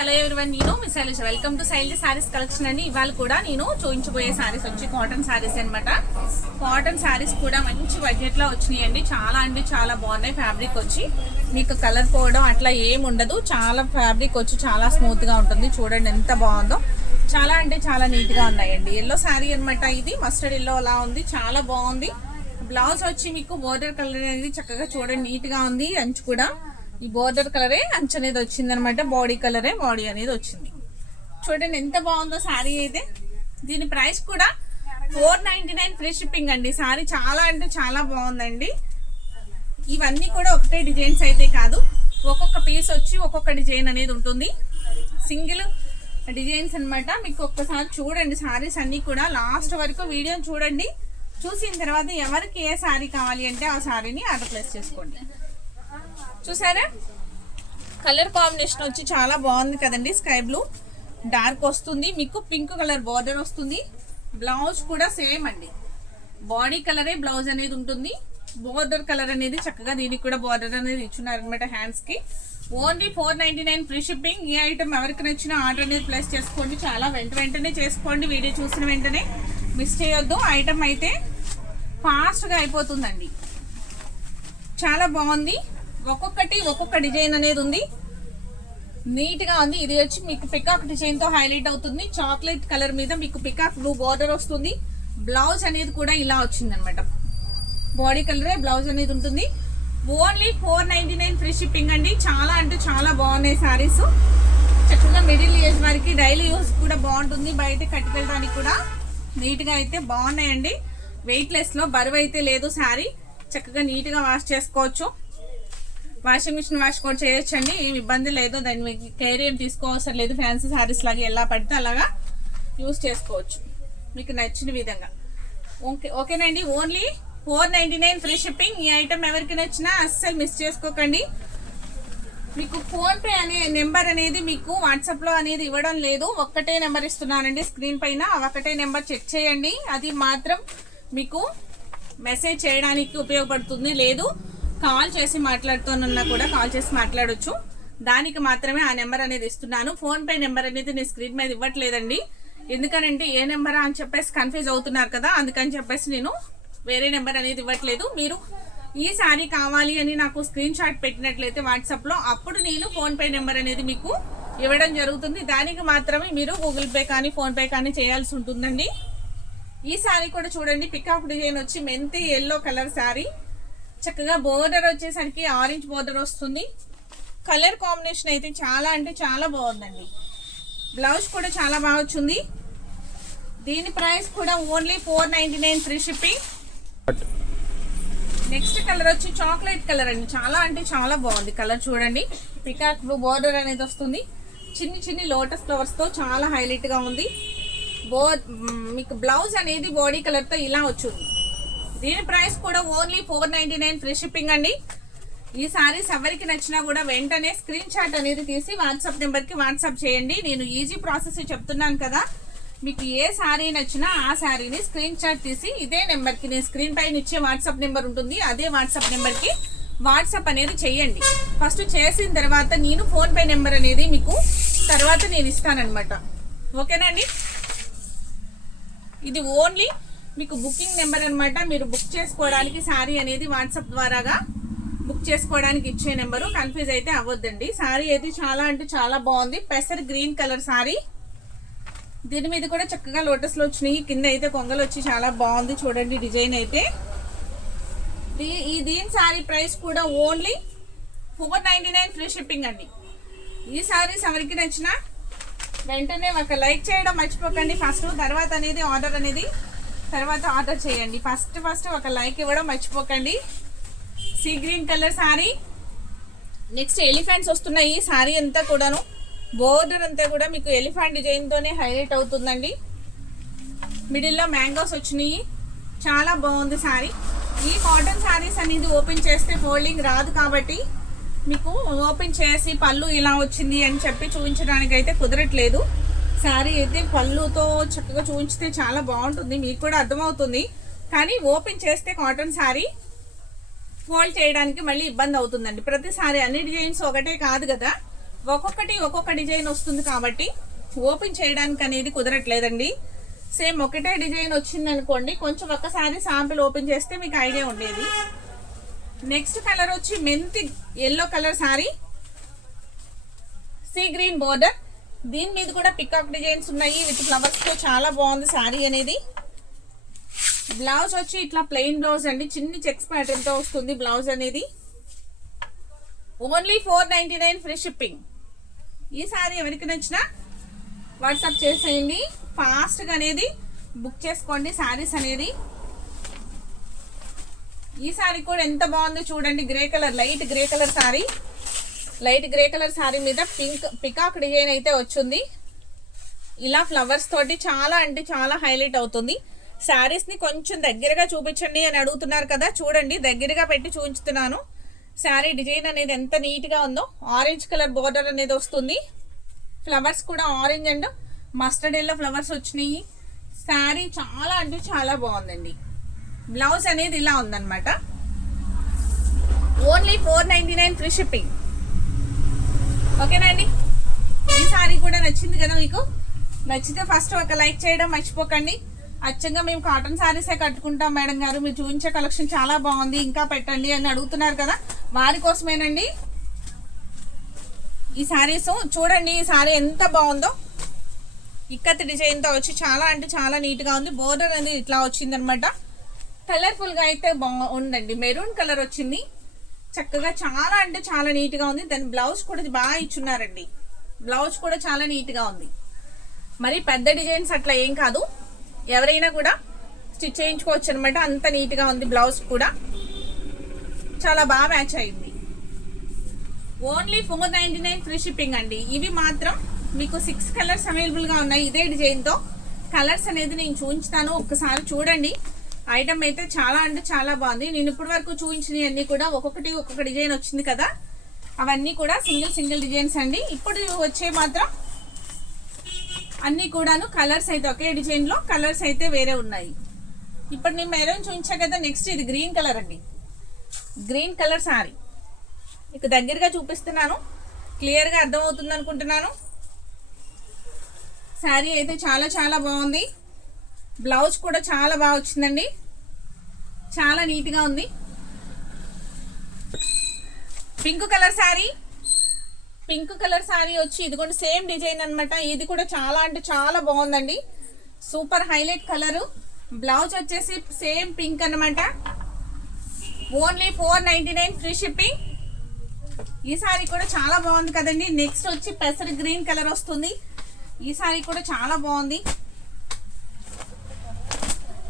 Hello everyone, నేను miss Shailaja. Welcome to Shailaja sarees collection అండి. ఇవాళ కూడా నేను చూపించబోయే సారీస్ వచ్చి కాటన్ సారీస్ అనమాట. కాటన్ సారీస్ కూడా మంచి బడ్జెట్ లో వచ్చినాయి అండి. చాలా అంటే చాలా బాగున్నాయి. ఫ్యాబ్రిక్ వచ్చి మీకు కలర్ పోవడం అట్లా ఏమి ఉండదు. చాలా ఫ్యాబ్రిక్ వచ్చి చాలా స్మూత్ గా ఉంటుంది. చూడండి ఎంత బాగుందో. చాలా అంటే చాలా నీట్ గా ఉన్నాయండి. ఎల్లో శారీ అనమాట. ఇది మస్టర్డ్ ఎల్లో అలా ఉంది. చాలా బాగుంది. బ్లౌజ్ వచ్చి మీకు బోర్డర్ కలర్ అనేది చక్కగా చూడండి నీట్ గా ఉంది. అంచు కూడా ఈ బోర్డర్ కలరే అంచు అనేది వచ్చింది అనమాట. బాడీ కలరే బాడీ అనేది వచ్చింది. చూడండి ఎంత బాగుందో శారీ అయితే. దీని ప్రైస్ కూడా 499 ఫ్రీ షిప్పింగ్ అండి. శారీ చాలా అంటే చాలా బాగుందండి. ఇవన్నీ కూడా ఒకటే డిజైన్స్ అయితే కాదు, ఒక్కొక్క పీస్ వచ్చి ఒక్కొక్క డిజైన్ అనేది ఉంటుంది. సింగిల్ డిజైన్స్ అనమాట. మీకు ఒక్కసారి చూడండి శారీస్ అన్ని కూడా లాస్ట్ వరకు వీడియో చూడండి. చూసిన తర్వాత ఎవరికి ఏ శారీ కావాలి అంటే ఆ శారీని ఆర్డర్ ప్లేస్ చేసుకోండి. చూసారా కలర్ కాంబినేషన్ వచ్చి చాలా బాగుంది కదండి. స్కై బ్లూ డార్క్ వస్తుంది, మీకు పింక్ కలర్ బార్డర్ వస్తుంది. బ్లౌజ్ కూడా సేమ్ అండి. బాడీ కలరే బ్లౌజ్ అనేది ఉంటుంది. బోర్డర్ కలర్ అనేది చక్కగా దీనికి కూడా బార్డర్ అనేది ఇచ్చున్నారనమాట హ్యాండ్స్ కి. Only 499 free shipping. ఈ ఐటమ్ ఎవరికి నచ్చినా ఆర్డర్ అనేది ప్లేస్ చేసుకోండి. చాలా వెంటనే చేసుకోండి. వీడియో చూసిన వెంటనే మిస్ చేయొద్దు. ఐటమ్ అయితే ఫాస్ట్ గా అయిపోతుందండి. చాలా బాగుంది. ఒక్కొక్కటి ఒక్కొక్క డిజైన్ అనేది ఉంది. నీట్ గా ఉంది. ఇది వచ్చి మీకు పికాక్ డిజైన్ తో హైలైట్ అవుతుంది. చాక్లెట్ కలర్ మీద మీకు పికాక్ బ్లూ బార్డర్ వస్తుంది. బ్లౌజ్ అనేది కూడా ఇలా వచ్చింది అనమాట. బాడీ కలరే బ్లౌజ్ అనేది ఉంటుంది. ఓన్లీ 499 ఫ్రీ షిప్పింగ్ అండి. చాలా అంటే చాలా బాగున్నాయి శారీస్. చక్కగా మిడిల్ ఏజ్ వారికి డైలీ యూస్ కూడా బాగుంటుంది. బయట కట్టుకెళ్ళడానికి కూడా నీట్ గా అయితే బాగున్నాయండి. వెయిట్ లెస్ లో, బరువు అయితే లేదు. శారీ చక్కగా నీట్ గా వాష్ చేసుకోవచ్చు. వాషింగ్ మిషన్ వాష్ కూడా చేయొచ్చండి. ఏమి ఇబ్బంది లేదు. దాన్ని మీకు కేర్ ఏం తీసుకోవసరం లేదు. ఫ్యాన్సీ శారీస్ లాగా ఎలా పడితే అలాగా యూస్ చేసుకోవచ్చు మీకు నచ్చిన విధంగా. ఓకేనండి. Only 499 free shipping. ఈ ఐటమ్ ఎవరికి నచ్చినా అస్సలు మిస్ చేసుకోకండి. మీకు ఫోన్ పే అనే నెంబర్ అనేది మీకు వాట్సాప్ లో అనేది ఇవ్వడం లేదు. ఒక్కటే నెంబర్ ఇస్తున్నానండి స్క్రీన్ పైన. ఒకటే నెంబర్ చెక్ చేయండి. అది మాత్రం మీకు మెసేజ్ చేయడానికి ఉపయోగపడుతుంది. లేదు కాల్ చేసి మాట్లాడుతున్నా కూడా కాల్ చేసి మాట్లాడొచ్చు. దానికి మాత్రమే ఆ నెంబర్ అనేది ఇస్తున్నాను. ఫోన్ పే నెంబర్ అనేది నేను స్క్రీన్ మీద ఇవ్వట్లేదండి. ఎందుకనంటే ఏ నెంబర్ అని చెప్పేసి కన్ఫ్యూజ్ అవుతున్నారు కదా, అందుకని చెప్పేసి నేను వేరే నెంబర్ అనేది ఇవ్వట్లేదు. మీరు ఈ శారీ కావాలి అని నాకు స్క్రీన్ షాట్ పెట్టినట్లయితే వాట్సాప్ లో, అప్పుడు నేను ఫోన్ పే నెంబర్ అనేది మీకు ఇవ్వడం జరుగుతుంది. దానికి మాత్రమే మీరు గూగుల్ పే కానీ ఫోన్ పే కానీ చేయాల్సి ఉంటుందండి. ఈ శారీ కూడా చూడండి. పికాక్ డిజైన్ వచ్చి మెంతి ఎల్లో కలర్ శారీ. చక్కగా బోర్డర్ వచ్చేసరికి ఆరెంజ్ బోర్డర్ వస్తుంది. కలర్ కాంబినేషన్ అయితే చాలా అంటే చాలా బాగుందండి. బ్లౌజ్ కూడా చాలా బాగా వచ్చింది. దీని ప్రైస్ కూడా only 499 free shipping. Next colour వచ్చి చాక్లెట్ కలర్ అండి. చాలా అంటే చాలా బాగుంది కలర్. చూడండి పికాక్ బ్లూ బోర్డర్ అనేది వస్తుంది. చిన్ని లోటస్ ఫ్లవర్స్ తో చాలా హైలైట్ గా ఉంది. మీకు బ్లౌజ్ అనేది బాడీ కలర్ తో ఇలా వచ్చింది. దీని ప్రైస్ కూడా ఓన్లీ 499 ఫ్రీ షిప్పింగ్ అండి. ఈ సారీస్ ఎవరికి నచ్చినా కూడా వెంటనే స్క్రీన్ షాట్ అనేది తీసి వాట్సాప్ నెంబర్ కి వాట్సాప్ చేయండి. నేను ఈజీ ప్రాసెస్ చెప్తున్నాను కదా. మీకు ఏ శారీ నచ్చినా ఆ శారీని స్క్రీన్ షాట్ తీసి ఇదే నెంబర్ కి, నేను స్క్రీన్ పైన ఇచ్చే వాట్సాప్ నెంబర్ ఉంటుంది, అదే వాట్సాప్ నెంబర్ కి వాట్సాప్ అనేది చేయండి. ఫస్ట్ చేసిన తర్వాత నేను ఫోన్ పే నెంబర్ అనేది మీకు తర్వాత నేను ఇస్తానన్నమాట. ఓకేనండి. ఇది ఓన్లీ మీకు బుకింగ్ నెంబర్ అనమాట. మీరు బుక్ చేసుకోవడానికి శారీ అనేది వాట్సాప్ ద్వారాగా బుక్ చేసుకోవడానికి ఇచ్చే నెంబరు. కన్ఫ్యూజ్ అయితే అవ్వద్దండి. శారీ అయితే చాలా అంటే చాలా బాగుంది. పెసర్ గ్రీన్ కలర్ శారీ. దీని మీద కూడా చక్కగా లోటస్లో వచ్చినాయి. కింద అయితే కొంగలు వచ్చి చాలా బాగుంది. చూడండి డిజైన్ అయితే. దీని శారీ ప్రైస్ కూడా ఓన్లీ 499 ఫ్రీ షిప్పింగ్ అండి. ఈ శారీస్ ఎవరికి నచ్చినా వెంటనే ఒక లైక్ చేయడం మర్చిపోకండి. ఫస్ట్ తర్వాత అనేది ఆర్డర్ అనేది తర్వాత ఆర్డర్ చేయండి. ఫస్ట్ ఒక లైక్ ఇవ్వడం మర్చిపోకండి. Sea green colour sari. Next elephants వస్తున్నాయి. ఈ శారీ అంతా కూడాను బోర్డర్ అంతా కూడా మీకు ఎలిఫెంట్ డిజైన్ తోనే హైలైట్ అవుతుందండి. మిడిల్ లో మ్యాంగోస్ వచ్చినాయి. చాలా బాగుంది శారీ. ఈ కాటన్ శారీస్ అనేది ఓపెన్ చేస్తే ఫోల్డింగ్ రాదు కాబట్టి మీకు ఓపెన్ చేసి పళ్ళు ఇలా వచ్చింది అని చెప్పి చూపించడానికి అయితే కుదరట్లేదు. శారీ అయితే పళ్ళుతో చక్కగా చూపించితే చాలా బాగుంటుంది, మీకు కూడా అర్థమవుతుంది. కానీ ఓపెన్ చేస్తే కాటన్ శారీ ఫోల్డ్ చేయడానికి మళ్ళీ ఇబ్బంది అవుతుందండి. ప్రతిసారి అన్ని డిజైన్స్ ఒకటే కాదు కదా. ఒక్కొక్కటి ఒక్కొక్క డిజైన్ వస్తుంది కాబట్టి ఓపెన్ చేయడానికి అనేది కుదరట్లేదండి. సేమ్ ఒకటే డిజైన్ వచ్చింది అనుకోండి, కొంచెం ఒక్కసారి శాంపిల్ ఓపెన్ చేస్తే మీకు ఐడియా ఉండేది. నెక్స్ట్ కలర్ వచ్చి మెంతి yellow colour sorry, sea green border. దీని మీద కూడా పికాక్ డిజైన్స్ ఉన్నాయి విత్ ఫ్లవర్స్తో. చాలా బాగుంది సారీ అనేది. బ్లౌజ్ వచ్చి ఇట్లా ప్లెయిన్ బ్లౌజ్ అండి, చిన్ని చెక్స్ ప్యాటర్న్తో వస్తుంది బ్లౌజ్ అనేది. Only 499 free shipping. ఈ సారీ ఎవరికి నచ్చినా వాట్సాప్ చేసేయండి, ఫాస్ట్గా అనేది బుక్ చేసుకోండి సారీస్ అనేది. ఈ సారీ కూడా ఎంత బాగుందో చూడండి, grey colour, light grey colour sorry. Light grey colour sorry మీద పింక్ పికాక్ డిజైన్ అయితే వచ్చింది. ఇలా ఫ్లవర్స్ తోటి చాలా అంటే చాలా హైలైట్ అవుతుంది. శారీస్ని కొంచెం దగ్గరగా చూపించండి అని అడుగుతున్నారు కదా, చూడండి దగ్గరగా పెట్టి చూపించుతున్నాను. శారీ డిజైన్ అనేది ఎంత నీట్గా ఉందో. ఆరెంజ్ కలర్ బోర్డర్ అనేది వస్తుంది. ఫ్లవర్స్ కూడా orange and mustard yellow flowers వచ్చినాయి. శారీ చాలా అంటే చాలా బాగుందండి. బ్లౌజ్ అనేది ఇలా ఉందన్నమాట. Only 499 free shipping. ఓకేనండి. ఈ సారీ కూడా నచ్చింది కదా మీకు? నచ్చితే ఫస్ట్ ఒక లైక్ చేయడం మర్చిపోకండి. అచ్చంగా మేము కాటన్ శారీసే కట్టుకుంటాం మేడం గారు, మీరు చూపించే కలెక్షన్ చాలా బాగుంది ఇంకా పెట్టండి అని అడుగుతున్నారు కదా, వారి కోసమేనండి ఈ శారీస్. చూడండి ఈ శారీ ఎంత బాగుందో, ఇక్కత్ డిజైన్తో వచ్చి చాలా అంటే చాలా నీట్గా ఉంది. బోర్డర్ అనేది ఇట్లా వచ్చిందనమాట. కలర్ఫుల్గా అయితే బాగుందండి. మెరూన్ కలర్ వచ్చింది చక్కగా, చాలా అంటే చాలా నీట్గా ఉంది. దాని బ్లౌజ్ కూడా బాగా ఇచ్చున్నారండి. బ్లౌజ్ కూడా చాలా నీట్గా ఉంది. మరి పెద్ద డిజైన్స్ అట్లా ఏం కాదు, ఎవరైనా కూడా స్టిచ్ చేయించుకోవచ్చు అనమాట. అంత నీట్గా ఉంది. బ్లౌజ్ కూడా చాలా బాగా మ్యాచ్ అయింది. ఓన్లీ 499 ఫ్రీ షిప్పింగ్ అండి. ఇవి మాత్రం మీకు 6 కలర్స్ అవైలబుల్గా ఉన్నాయి ఇదే డిజైన్తో. కలర్స్ అనేది నేను చూపించుతాను, ఒక్కసారి చూడండి. ఐటమ్ అయితే చాలా అంటే చాలా బాగుంది. నేను ఇప్పటి వరకు చూపించినవి అన్నీ కూడా ఒక్కొక్కటి ఒక్కొక్క డిజైన్ వచ్చింది కదా, అవన్నీ కూడా సింగిల్ డిజైన్స్ అండి. ఇప్పుడు వచ్చే మాత్రం అన్నీ కూడాను కలర్స్ అయితే ఒకే డిజైన్లో, కలర్స్ అయితే వేరే ఉన్నాయి. ఇప్పుడు నేను మెరూన్ చూపించా కదా, నెక్స్ట్ ఇది గ్రీన్ కలర్ అండి. గ్రీన్ కలర్ సారీ ఇక దగ్గరగా చూపిస్తున్నాను, క్లియర్గా అర్థమవుతుంది అనుకుంటున్నాను. శారీ అయితే చాలా చాలా బాగుంది. బ్లౌజ్ కూడా చాలా బాగా వచ్చిందండి, చాలా నీట్గా ఉంది. Pink colour sari, pink colour sari వచ్చి ఇది కూడా సేమ్ డిజైన్ అనమాట. ఇది కూడా చాలా అంటే చాలా బాగుందండి, సూపర్ హైలైట్ కలరు. బ్లౌజ్ వచ్చేసి సేమ్ పింక్ అనమాట. Only 499 free shipping. ఈ సారీ కూడా చాలా బాగుంది కదండి. నెక్స్ట్ వచ్చి పెసర్ గ్రీన్ కలర్ వస్తుంది. ఈ సారీ కూడా చాలా బాగుంది.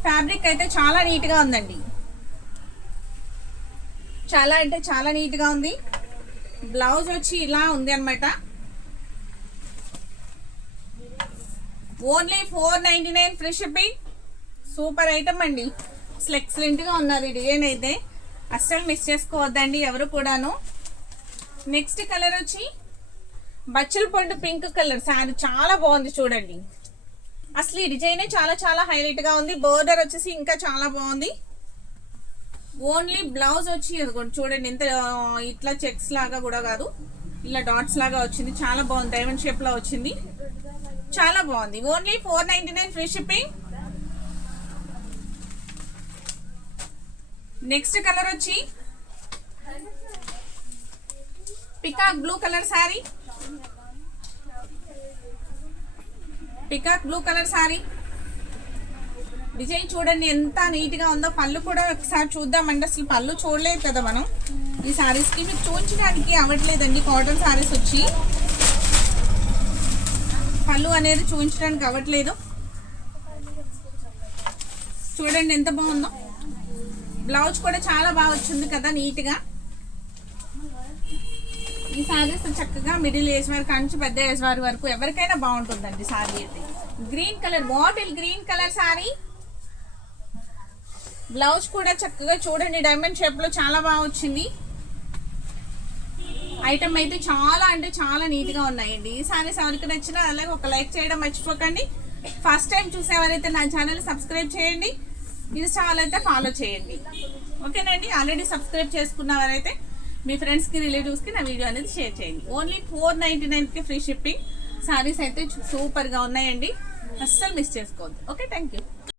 ఫ్యాబ్రిక్ అయితే చాలా నీట్గా ఉందండి, చాలా అంటే చాలా నీట్గా ఉంది. బ్లౌజ్ వచ్చి ఇలా ఉంది అనమాట. Only 499 free shipping. Super item అండి, అసలు ఎక్సలెంట్గా ఉన్నది డిజైన్ అయితే, అస్సలు మిస్ చేసుకోవద్దండి ఎవరు కూడాను. నెక్స్ట్ కలర్ వచ్చి బచ్చల పండు పింక్ కలర్ శారీ చాలా బాగుంది చూడండి. అసలు ఈ డిజైనే చాలా చాలా హైలైట్గా ఉంది. బోర్డర్ వచ్చేసి ఇంకా చాలా బాగుంది. ఓన్లీ బ్లౌజ్ వచ్చి చూడండి ఎంత ఇట్లా చెక్స్ లాగా కూడా కాదు, ఇలా డాట్స్ లాగా వచ్చింది. చాలా బాగుంది, డైమండ్ షేప్ లో వచ్చింది, చాలా బాగుంది. Only 499 free shipping. Next colour వచ్చి peacock blue colour sari, peacock blue colour sari. Design చూడండి ఎంత నీట్గా ఉందో. పళ్ళు కూడా ఒకసారి చూద్దామండి, అసలు పళ్ళు చూడలేదు కదా మనం ఈ శారీస్కి. మీకు చూపించడానికి అవ్వట్లేదండి, కాటన్ శారీస్ వచ్చి పళ్ళు అనేది చూపించడానికి అవ్వట్లేదు. చూడండి ఎంత బాగుందో. బ్లౌజ్ కూడా చాలా బాగా వచ్చింది కదా నీట్గా. ఈ శారీస్ చక్కగా మిడిల్ ఏజ్ వారి నుంచి పెద్ద ఏజ్ వారి వరకు ఎవరికైనా బాగుంటుందండి శారీ అయితే. Green colour, bottle green colour sari. Blouse కూడా చక్కగా చూడండి డైమండ్ షేప్ లో చాలా బాగా వచ్చింది. ఐటమ్ అయితే చాలా అంటే చాలా నీట్ గా ఉన్నాయండి. ఈ సారీస్ ఎవరికి నచ్చినా అలాగే ఒక లైక్ చేయడం మర్చిపోకండి. ఫస్ట్ టైం చూసేవారైతే నా ఛానల్ సబ్స్క్రైబ్ చేయండి, ఇన్స్టాల్ అయితే ఫాలో చేయండి. ఓకేనండి. ఆల్రెడీ సబ్స్క్రైబ్ చేసుకున్నవారైతే మీ ఫ్రెండ్స్కి రిలేటివ్స్కి నా వీడియో అనేది షేర్ చేయండి. ఓన్లీ 499కి ఫ్రీ షిప్పింగ్. సారీస్ అయితే సూపర్గా ఉన్నాయండి, అస్సలు మిస్ చేసుకోవద్దు. Okay, thank you.